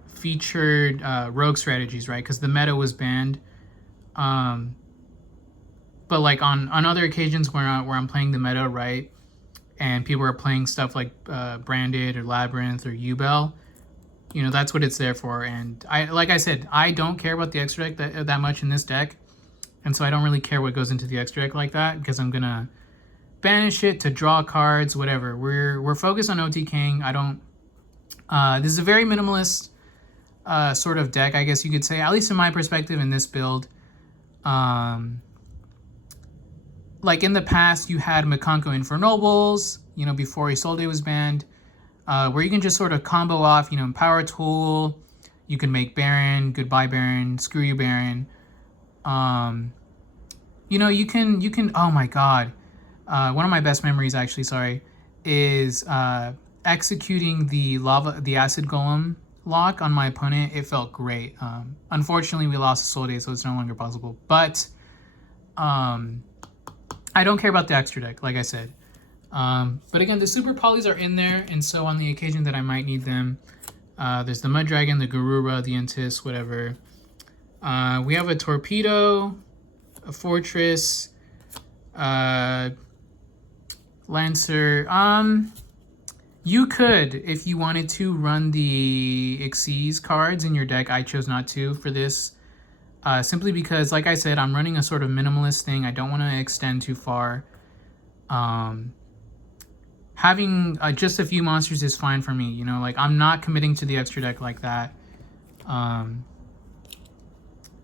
featured rogue strategies, right? Because the meta was banned. But like on other occasions where I'm playing the meta, right, and people are playing stuff like Branded or Labyrinth or Ubel, you know, that's what it's there for. And like I said, I don't care about the extra deck that much in this deck, and so I don't really care what goes into the extra deck like that, because I'm gonna banish it to draw cards, whatever. We're focused on OT King. I don't. This is a very minimalist sort of deck, I guess you could say, at least in my perspective in this build. Like in the past, you had Mikanko Infernobles, you know, before Isolde was banned, where you can just sort of combo off, you know, Power Tool, you can make Baron, goodbye Baron, screw you Baron. You know, you can, oh my god. One of my best memories, actually, sorry, is executing the Acid Golem lock on my opponent. It felt great. Unfortunately, we lost Isolde, so it's no longer possible. But I don't care about the extra deck, like I said. But again, the super polys are in there, and so on the occasion that I might need them, there's the Mud Dragon, the Garura, the Entis, whatever. We have a Torpedo, a Fortress, Lancer. You could, if you wanted to, run the Xyz cards in your deck. I chose not to for this. Simply because, like I said, I'm running a sort of minimalist thing. I don't want to extend too far. Having just a few monsters is fine for me. You know, like I'm not committing to the extra deck like that.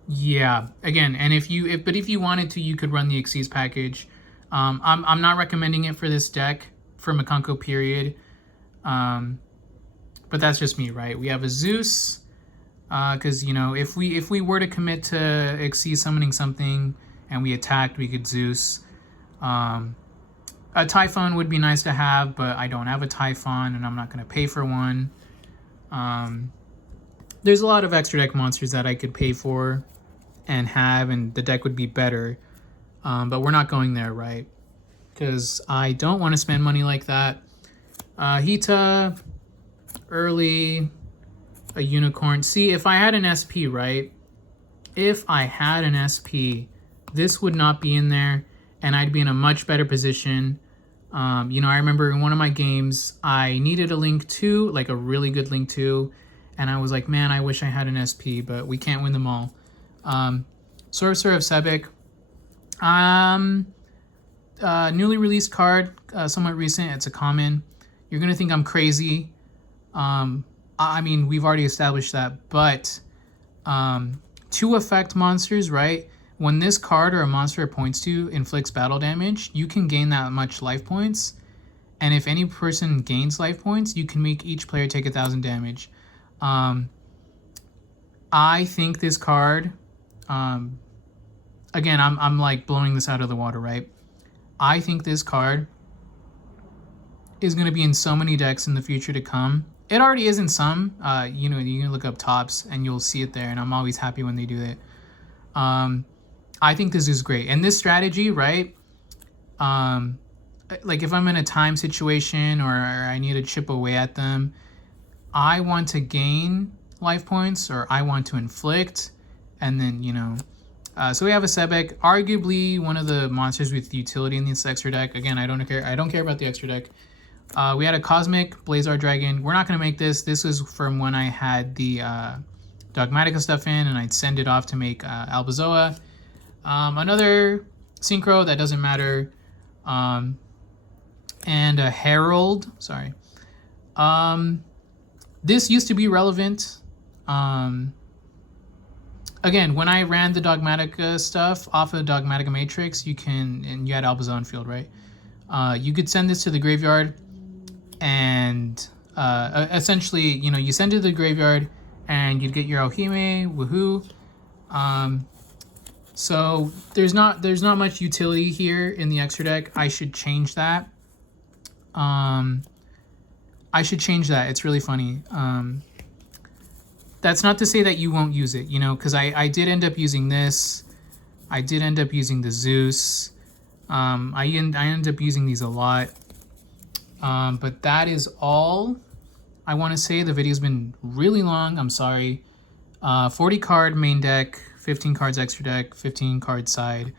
Yeah, again, and if you wanted to, you could run the Xyz package. I'm not recommending it for this deck for Mikanko period. But that's just me, right? We have a Zeus. Because, you know, if we were to commit to Xyz summoning something and we attacked, we could Zeus. A Typhon would be nice to have, but I don't have a Typhon and I'm not going to pay for one. There's a lot of extra deck monsters that I could pay for and have, and the deck would be better. But we're not going there, right? Because I don't want to spend money like that. Hita, early... a unicorn. See, if I had an SP, right? If I had an SP, this would not be in there, and I'd be in a much better position. You know, I remember in one of my games, I needed a Link 2, like a really good Link 2, and I was like, man, I wish I had an SP, but we can't win them all. Sorcerer of Sebek. Newly released card, somewhat recent. It's a common. You're going to think I'm crazy. I mean, we've already established that, but 2 effect monsters, right? When this card or a monster it points to inflicts battle damage, you can gain that much life points. And if any person gains life points, you can make each player take 1,000 damage. I think this card, again, I'm like blowing this out of the water, right? I think this card is going to be in so many decks in the future to come. It already is in some. You know, you can look up tops and you'll see it there, and I'm always happy when they do that. I think this is great. And this strategy, right? Like if I'm in a time situation or I need to chip away at them, I want to gain life points or I want to inflict, and then, you know. So we have a Sebek, arguably one of the monsters with utility in this extra deck. Again, I don't care about the extra deck. We had a Cosmic Blazar Dragon. We're not going to make this. This was from when I had the Dogmatica stuff in, and I'd send it off to make Albazoa. Another Synchro, that doesn't matter. And a Herald. Sorry. This used to be relevant. Again, when I ran the Dogmatica stuff off of the Dogmatica Matrix, you had Albazoa on field, right? You could send this to the graveyard, and essentially, you know, you send it to the graveyard and you'd get your Ohime, woohoo. So there's not much utility here in the extra deck. I should change that. I should change that. It's really funny. That's not to say that you won't use it, you know, because I did end up using this. I did end up using the Zeus. I end up using these a lot. But that is all I want to say. The video's been really long. I'm sorry. 40 card main deck, 15 cards extra deck, 15 card side.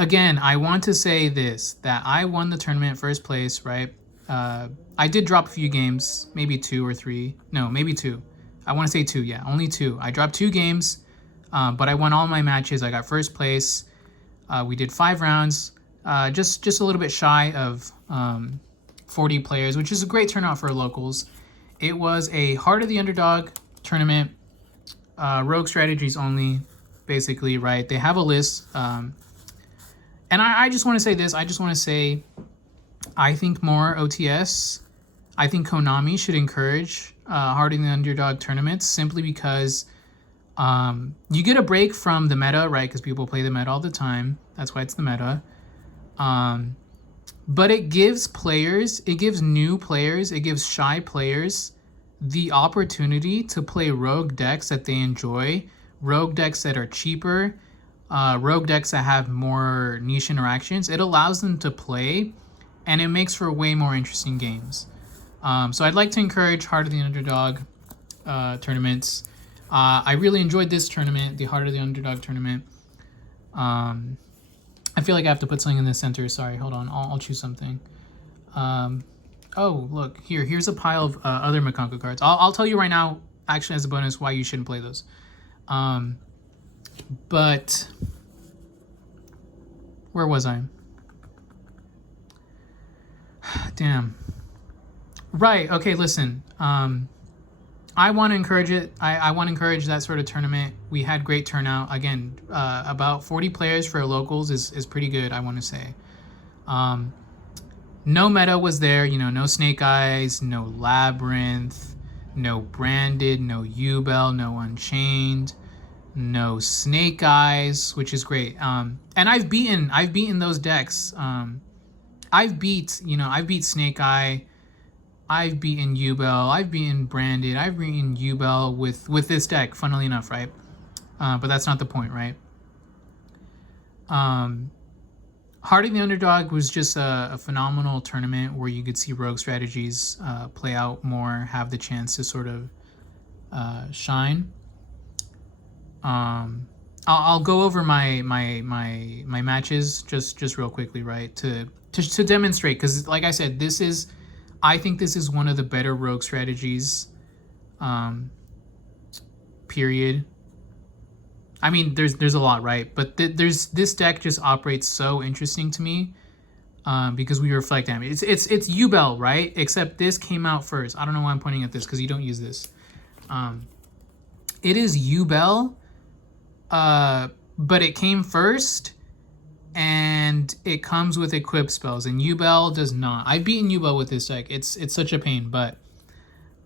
Again, I want to say this, that I won the tournament first place, right? I did drop a few games, maybe 2 or 3. No, maybe 2. I want to say 2, yeah, only 2. I dropped 2 games, but I won all my matches. I got first place. We did 5 rounds, just a little bit shy of 40 players, which is a great turnout for locals. It was a Heart of the Underdog tournament, rogue strategies only, basically, right? They have a list. And I just want to say this. I just want to say, I think more OTS. I think Konami should encourage Heart of the Underdog tournaments simply because you get a break from the meta, right? Because people play the meta all the time. That's why it's the meta. But it gives players, it gives new players, it gives shy players the opportunity to play rogue decks that they enjoy, rogue decks that are cheaper, rogue decks that have more niche interactions. It allows them to play, and it makes for way more interesting games. So I'd like to encourage Heart of the Underdog tournaments. I really enjoyed this tournament, the Heart of the Underdog tournament. I feel like I have to put something in the center. Sorry, hold on. I'll choose something. Oh, look, here's a pile of other Mikanko cards. I'll tell you right now, actually as a bonus, why you shouldn't play those. But where was I? Damn. Right, okay, listen. I want to encourage it. I want to encourage that sort of tournament. We had great turnout. Again, about 40 players for locals is pretty good, I want to say. No meta was there, you know, no Snake Eyes, no Labyrinth, no Branded, no Ubel, no Unchained, no Snake Eyes, which is great. And I've beaten those decks. I've beat Snake Eye. I've beaten Ubel, I've beaten Branded, I've beaten Ubel with this deck, funnily enough, right? But that's not the point, right? Heart of the Underdog was just a phenomenal tournament where you could see rogue strategies play out more, have the chance to sort of shine. I'll go over my matches just real quickly, right? To demonstrate, because like I said, I think this is one of the better rogue strategies, period. I mean, there's a lot, right? But this deck just operates so interesting to me, because we reflect damage. It's Ubel, right? Except this came out first. I don't know why I'm pointing at this, because you don't use this. It is Ubel, but it came first, and it comes with equip spells, and Ubel does not. I've beaten Ubel with this deck. It's such a pain, but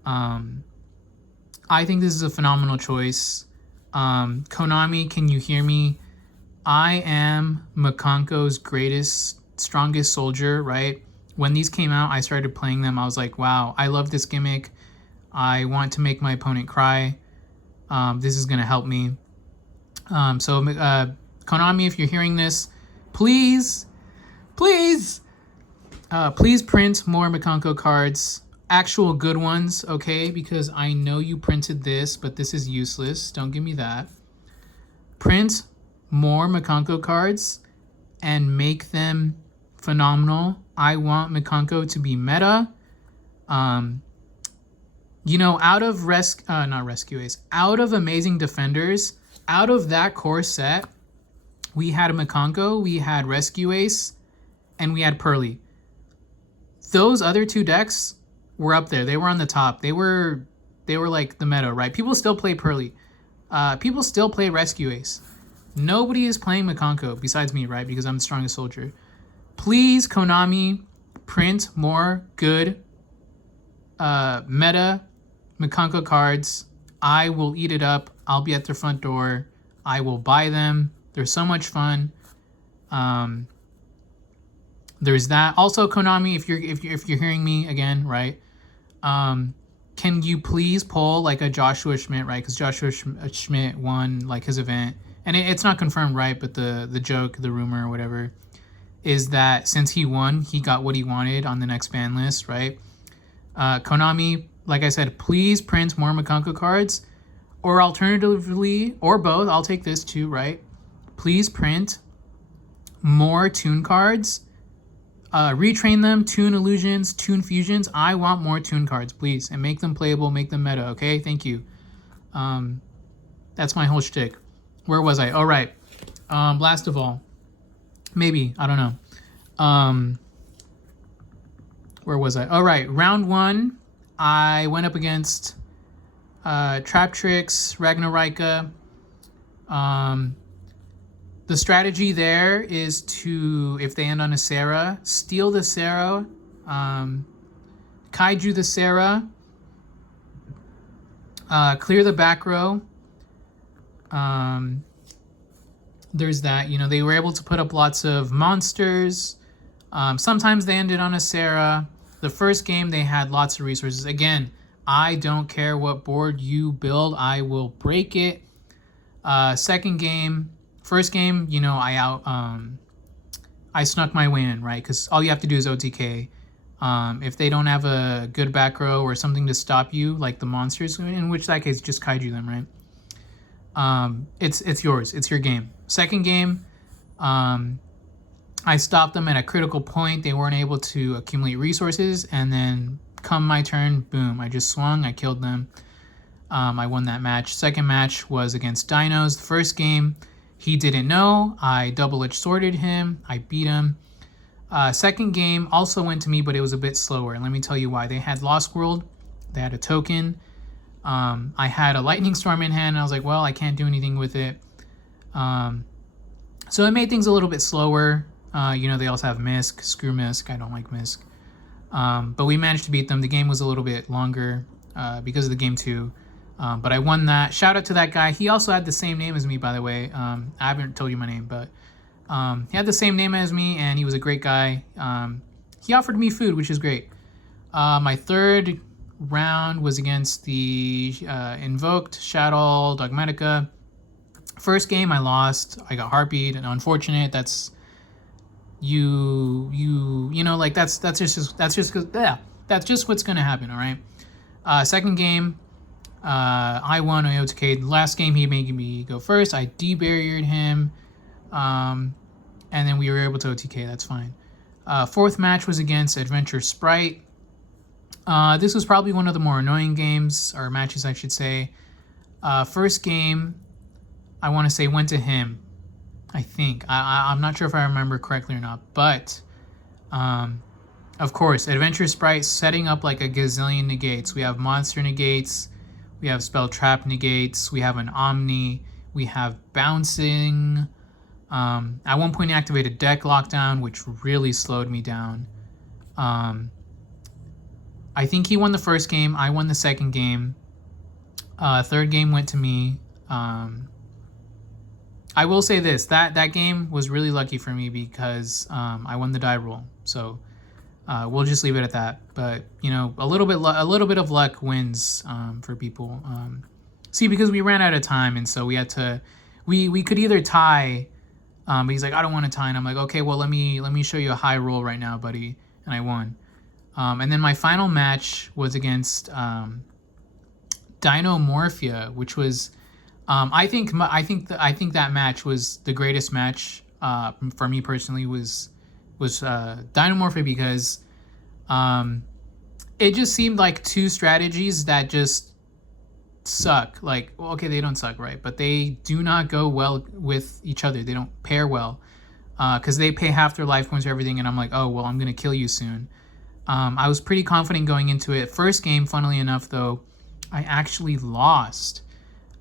I think this is a phenomenal choice. Konami, can you hear me? I am Mikanko's strongest soldier, right? When these came out, I started playing them. I was like, wow, I love this gimmick. I want to make my opponent cry. This is going to help me. So Konami, if you're hearing this, please print more Mikanko cards, actual good ones, okay? Because I know you printed this, but this is useless. Don't give me that. Print more Mikanko cards and make them phenomenal. I want Mikanko to be meta. You know, out of out of Amazing Defenders, out of that core set, we had a Mikanko, we had Rescue Ace, and we had Pearly. Those other 2 decks were up there. They were on the top. They were like the meta, right? People still play Pearly. People still play Rescue Ace. Nobody is playing Mikanko besides me, right? Because I'm the strongest soldier. Please, Konami, print more good meta Mikanko cards. I will eat it up. I'll be at their front door. I will buy them. They're so much fun. There's that. Also, Konami, if you're hearing me again, right? Can you please pull like a Joshua Schmidt, right? Because Joshua Schmidt won like his event, and it's not confirmed, right? But the joke, the rumor, or whatever, is that since he won, he got what he wanted on the next ban list, right? Konami, like I said, please print more Mikanko cards, or alternatively, or both. I'll take this too, right? Please print more Toon cards. Retrain them, Toon Illusions, Toon Fusions. I want more Toon cards, please. And make them playable, make them meta, okay? Thank you. That's my whole shtick. Where was I? Oh, right. Last of all. Maybe. I don't know. Where was I? Oh, right. Round 1, I went up against Trap Tricks, Ragnarika. The strategy there is to, if they end on a Sarah, steal the Sarah, Kaiju the Sarah, clear the back row. There's that. You know, they were able to put up lots of monsters. Sometimes they ended on a Sarah. The first game, they had lots of resources. Again, I don't care what board you build. I will break it. Second game... First game, you know, I snuck my way in, right? Because all you have to do is OTK. If they don't have a good back row or something to stop you, like the monsters, in which that case, just kaiju them, right? It's yours. It's your game. Second game, I stopped them at a critical point. They weren't able to accumulate resources, and then come my turn, boom, I just swung, I killed them. I won that match. Second match was against Dinos. The first game, he didn't know. I double-edged sworded him. I beat him. Second game also went to me, but it was a bit slower. And let me tell you why. They had Lost World. They had a token. I had a Lightning Storm in hand. And I was like, well, I can't do anything with it. So it made things a little bit slower. You know, they also have Misk. Screw Misk. I don't like Misk. But we managed to beat them. The game was a little bit longer because of the game 2. But I won that. Shout out to that guy. He also had the same name as me, by the way. I haven't told you my name, but he had the same name as me, and he was a great guy. He offered me food, which is great. My third round was against the Invoked, Shadow, Dogmatica. First game, I lost. I got heartbeat, and unfortunate. That's you know, like that's just what's gonna happen. All right. Second game. I won. I OTK'd. Last game, he made me go first. I debarriered him. And then we were able to OTK. That's fine. Fourth match was against Adventure Sprite. This was probably one of the more annoying games, or matches, I should say. First game, I want to say, went to him. I think. I'm not sure if I remember correctly or not. But, of course, Adventure Sprite setting up like a gazillion negates. We have monster negates. We have spell trap negates. We have an Omni. We have bouncing. At one point, he activated deck lockdown, which really slowed me down. I think he won the first game. I won the second game. Third game went to me. I will say this: that game was really lucky for me because I won the die roll. So we'll just leave it at that. But you know, a little bit of luck wins for people. See, because we ran out of time, and so we had to. We could either tie, but he's like, I don't want to tie, and I'm like, okay, well let me show you a high roll right now, buddy, and I won. And then my final match was against Dino Morphia, which was, I think that match was the greatest match for me personally. Was Dino Morphia because it just seemed like two strategies that just suck. Like, well, okay, they don't suck, right? But they do not go well with each other. They don't pair well because they pay half their life points for everything, and I'm like, oh, well, I'm going to kill you soon. I was pretty confident going into it. First game, funnily enough, though, I actually lost.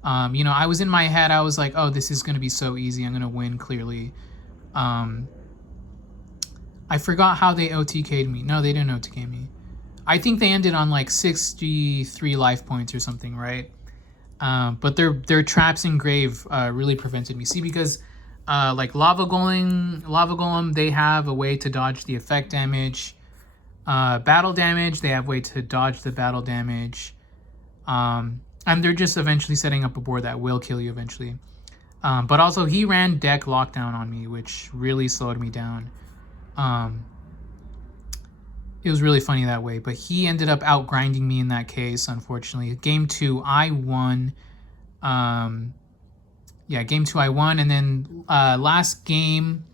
You know, I was in my head, I was like, oh, this is going to be so easy. I'm going to win clearly. I forgot how they OTK'd me. No, they didn't OTK me. I think they ended on like 63 life points or something, right? But their traps in grave really prevented me. See, because Like Lava Golem, they have a way to dodge the effect damage. Battle damage, they have a way to dodge the battle damage. And they're just eventually setting up a board that will kill you eventually. But also, he ran deck lockdown on me, which really slowed me down. It was really funny that way, but he ended up out-grinding me in that case, unfortunately. Game 2, I won. Game 2, I won. And then last game,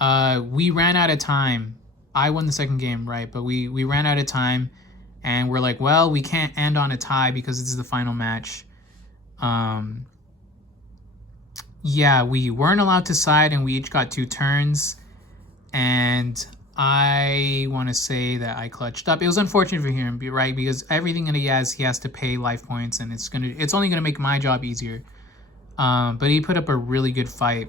we ran out of time. I won the second game, right? But we ran out of time, and we're like, well, we can't end on a tie because this is the final match. We weren't allowed to side, and we each got 2 turns. And I want to say that I clutched up. It was unfortunate for him, right? Because everything that he has to pay life points, and it's only gonna make my job easier. But he put up a really good fight.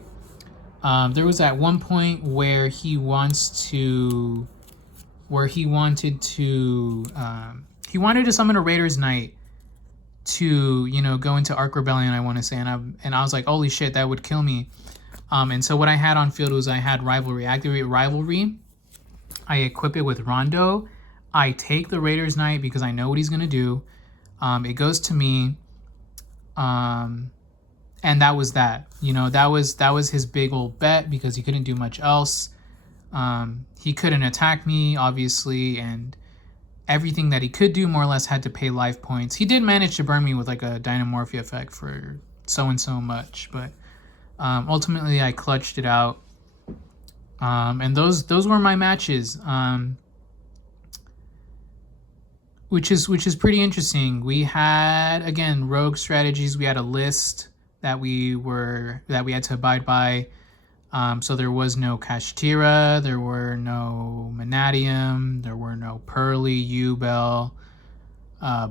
There was at one point where he wanted to summon a Raiders Knight to go into Arc Rebellion, I want to say, and I was like, holy shit, that would kill me. And so what I had on field was I had Rivalry, activate Rivalry. I equip it with Rondo. I take the Raiders Knight because I know what he's gonna do. It goes to me. And that was that. That was his big old bet because he couldn't do much else. He couldn't attack me, obviously, and everything that he could do more or less had to pay life points. He did manage to burn me with like a Dynamorphia effect for so and so much, but ultimately I clutched it out. And those were my matches. Which is pretty interesting. We had, again, rogue strategies. We had a list that we had to abide by. So there was no Kashtira, there were no Manatium, there were no Pearly, U-Bell,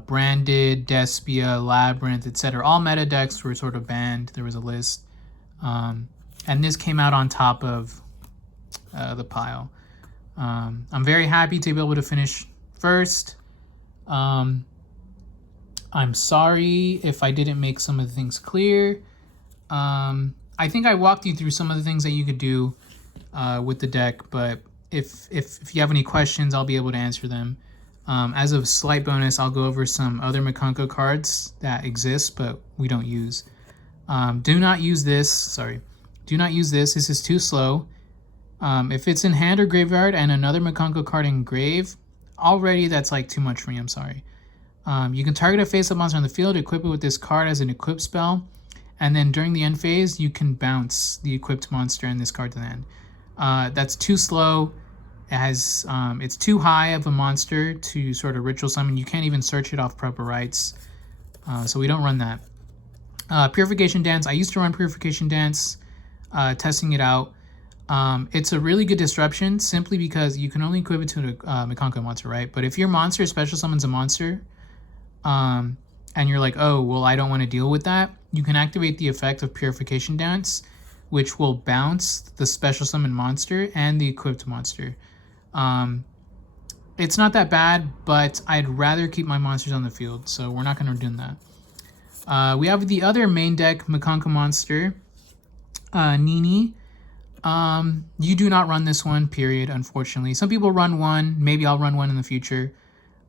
Branded, Despia, Labyrinth, etc. All meta decks were sort of banned. There was a list. And this came out on top of the pile. I'm very happy to be able to finish first. I'm sorry if I didn't make some of the things clear. I think I walked you through some of the things that you could do with the deck, but if you have any questions, I'll be able to answer them. As a slight bonus, I'll go over some other Mikanko cards that exist, but we don't use. Do not use this. Sorry. Do not use this. This is too slow. If it's in hand or graveyard and another Mikanko card in grave, already that's like too much for me. I'm sorry. You can target a face-up monster on the field, equip it with this card as an equip spell, and then during the end phase, you can bounce the equipped monster and this card to the end. That's too slow. It has, it's too high of a monster to sort of ritual summon. You can't even search it off proper rights, so we don't run that. Purification Dance. I used to run Purification Dance, testing it out. It's a really good disruption simply because you can only equip it to a Mikanko monster, right? But if your monster special summons a monster, and you're like, oh, well, I don't want to deal with that, you can activate the effect of Purification Dance, which will bounce the special summon monster and the equipped monster. It's not that bad, but I'd rather keep my monsters on the field, so we're not going to do that. We have the other main deck Mikanko monster, Nini. You do not run this one, period, unfortunately. Some people run one. Maybe I'll run one in the future.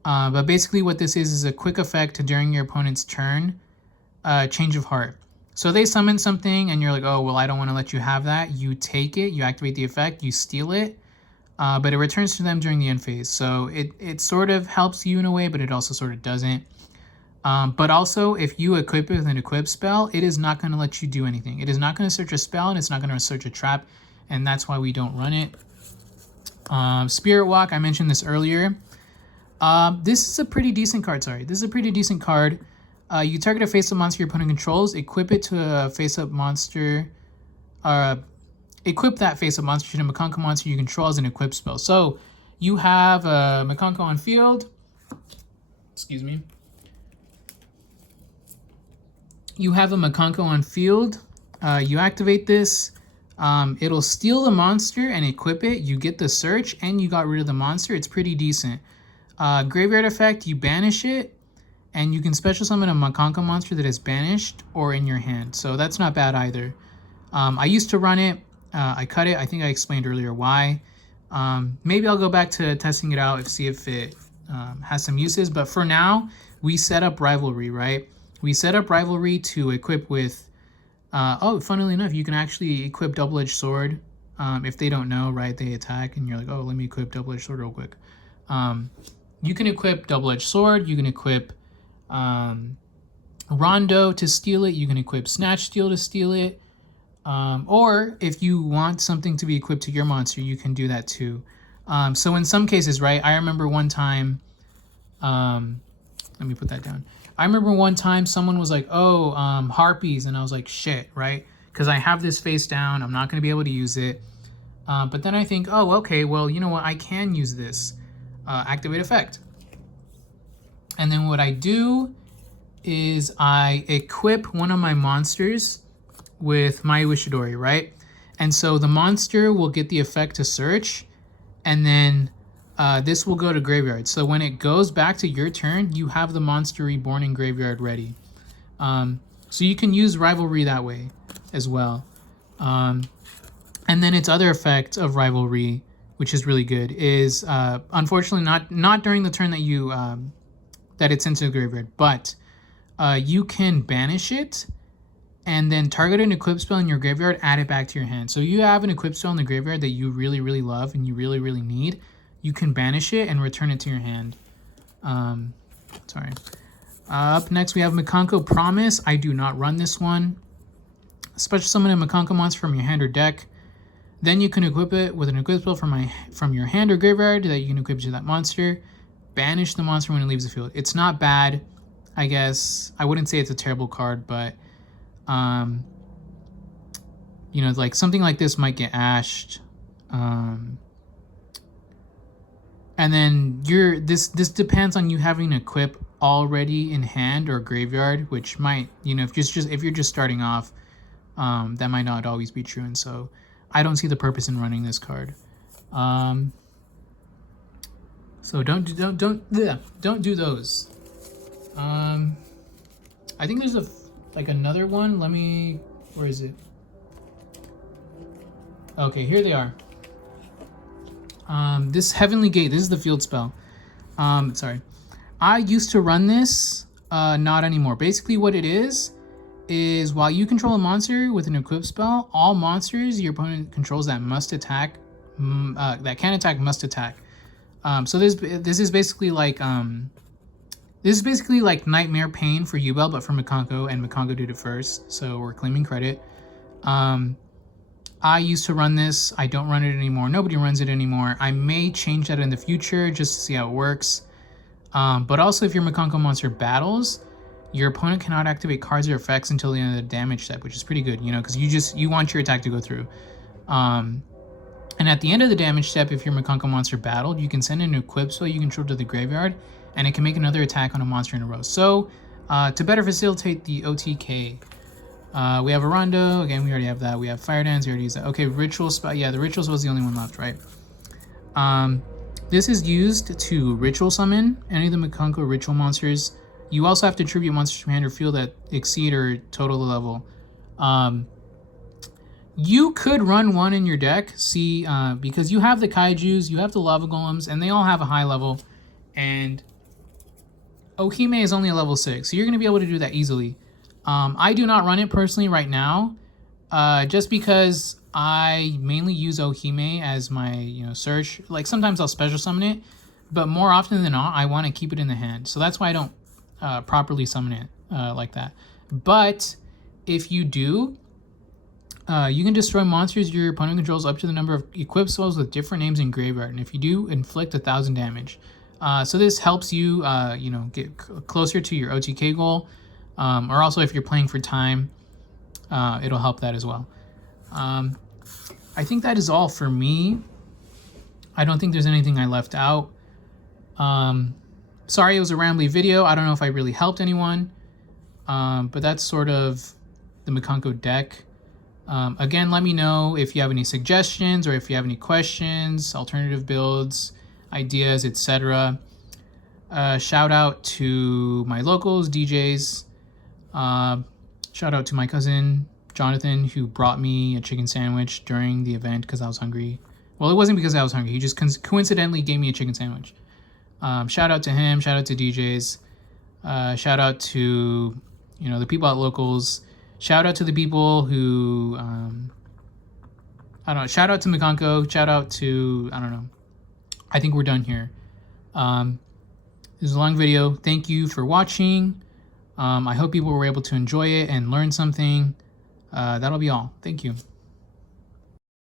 But basically what this is a quick effect during your opponent's turn, change of heart. So they summon something and you're like, oh, well, I don't want to let you have that. You take it, you activate the effect, you steal it, but it returns to them during the end phase. So it sort of helps you in a way, but it also sort of doesn't. But also, if you equip it with an equip spell, it is not going to let you do anything. It is not going to search a spell, and it's not going to search a trap, and that's why we don't run it. Spirit Walk, I mentioned this earlier. This is a pretty decent card, This is a pretty decent card. You target a face-up monster your opponent controls, equip it to a face-up monster, equip that face-up monster to a Mikanko monster you control as an equip spell. So, you have a Mikanko on field. Excuse me. You have a Mikanko on field. You activate this. It'll steal the monster and equip it. You get the search and you got rid of the monster. It's pretty decent. Graveyard effect, you banish it. And you can special summon a Mikanko monster that is banished or in your hand. So that's not bad either. I used to run it. I cut it. I think I explained earlier why. Maybe I'll go back to testing it out and see if it has some uses. But for now, we set up Rivalry, right? We set up Rivalry to equip with... oh, funnily enough, you can actually equip Double-Edged Sword. If they don't know, right, they attack, and you're like, oh, let me equip Double-Edged Sword real quick. You can equip Double-Edged Sword. You can equip Rondo to steal it. You can equip Snatch Steal to steal it. Or if you want something to be equipped to your monster, you can do that too. So in some cases, right, I remember one time, let me put that down. I remember one time someone was like, oh, Harpies, and I was like, shit, right? Because I have this face down, I'm not going to be able to use it. But then I think, oh, okay, well, you know what, I can use this. Activate effect. And then what I do is I equip one of my monsters with my Wishidori, right? And so the monster will get the effect to search, and then this will go to graveyard. So when it goes back to your turn, you have the monster reborn in graveyard ready. So you can use Rivalry that way as well. And then its other effect of Rivalry, which is really good, is unfortunately not during the turn that you that it's into the graveyard, but you can banish it and then target an equip spell in your graveyard, add it back to your hand. So you have an equip spell in the graveyard that you really, really love and you really, really need. You can banish it and return it to your hand. Sorry. Up next, we have Mikanko Promise. I do not run this one. Special summon a Mikanko monster from your hand or deck. Then you can equip it with an equip spell from your hand or graveyard that you can equip to that monster. Banish the monster when it leaves the field. It's not bad, I guess. I wouldn't say it's a terrible card, but you know, like something like this might get ashed. And then this depends on you having an equip already in hand or graveyard, which might, you know, if you're just starting off, that might not always be true, and so I don't see the purpose in running this card. So don't do those. I think there's another one. Where is it? Okay, here they are. This Heavenly Gate, this is the field spell. Sorry. I used to run this, not anymore. Basically what it is while you control a monster with an equip spell, all monsters your opponent controls that must attack, that can attack must attack. So this is basically like Nightmare Pain for Yubel, but for Mikanko, and Mikanko did it first, so we're claiming credit. I used to run this. I don't run it anymore. Nobody runs it anymore. I may change that in the future just to see how it works. But also, if your Mikanko monster battles, your opponent cannot activate cards or effects until the end of the damage step, which is pretty good, you know, because you want your attack to go through. And at the end of the damage step, if your Mikanko monster battled, you can send an equip spell you control to the graveyard, and it can make another attack on a monster in a row. So, to better facilitate the OTK, we have a Rondo. Again, we already have that. We have Fire Dance. We already used that. Okay, Ritual spell. Yeah, the Rituals was the only one left, right? This is used to Ritual summon any of the Mikanko Ritual monsters. You also have to tribute monsters from hand or field that exceed or total the level. You could run one in your deck, because you have the Kaijus, you have the Lava Golems, and they all have a high level. And Ohime is only a level 6, so you're going to be able to do that easily. I do not run it personally right now, just because I mainly use Ohime as my search. Like sometimes I'll special summon it, but more often than not, I want to keep it in the hand. So that's why I don't properly summon it like that. But if you do, you can destroy monsters your opponent controls up to the number of equipped spells with different names in graveyard, and if you do, inflict 1,000 damage. So this helps you, get closer to your OTK goal, or also if you're playing for time, it'll help that as well. I think that is all for me. I don't think there's anything I left out. Sorry it was a rambly video. I don't know if I really helped anyone, but that's sort of the Mikanko deck. Again, let me know if you have any suggestions or if you have any questions, alternative builds, ideas, etc. Shout out to my locals, DJs. Shout out to my cousin Jonathan, who brought me a chicken sandwich during the event because I was hungry. Well, it wasn't because I was hungry. He just coincidentally gave me a chicken sandwich. Shout out to him. Shout out to DJs. Shout out to, the people at Locals. Shout out to the people who, I don't know. Shout out to Mikanko. Shout out to, I don't know. I think we're done here. This is a long video. Thank you for watching. I hope people were able to enjoy it and learn something. That'll be all. Thank you.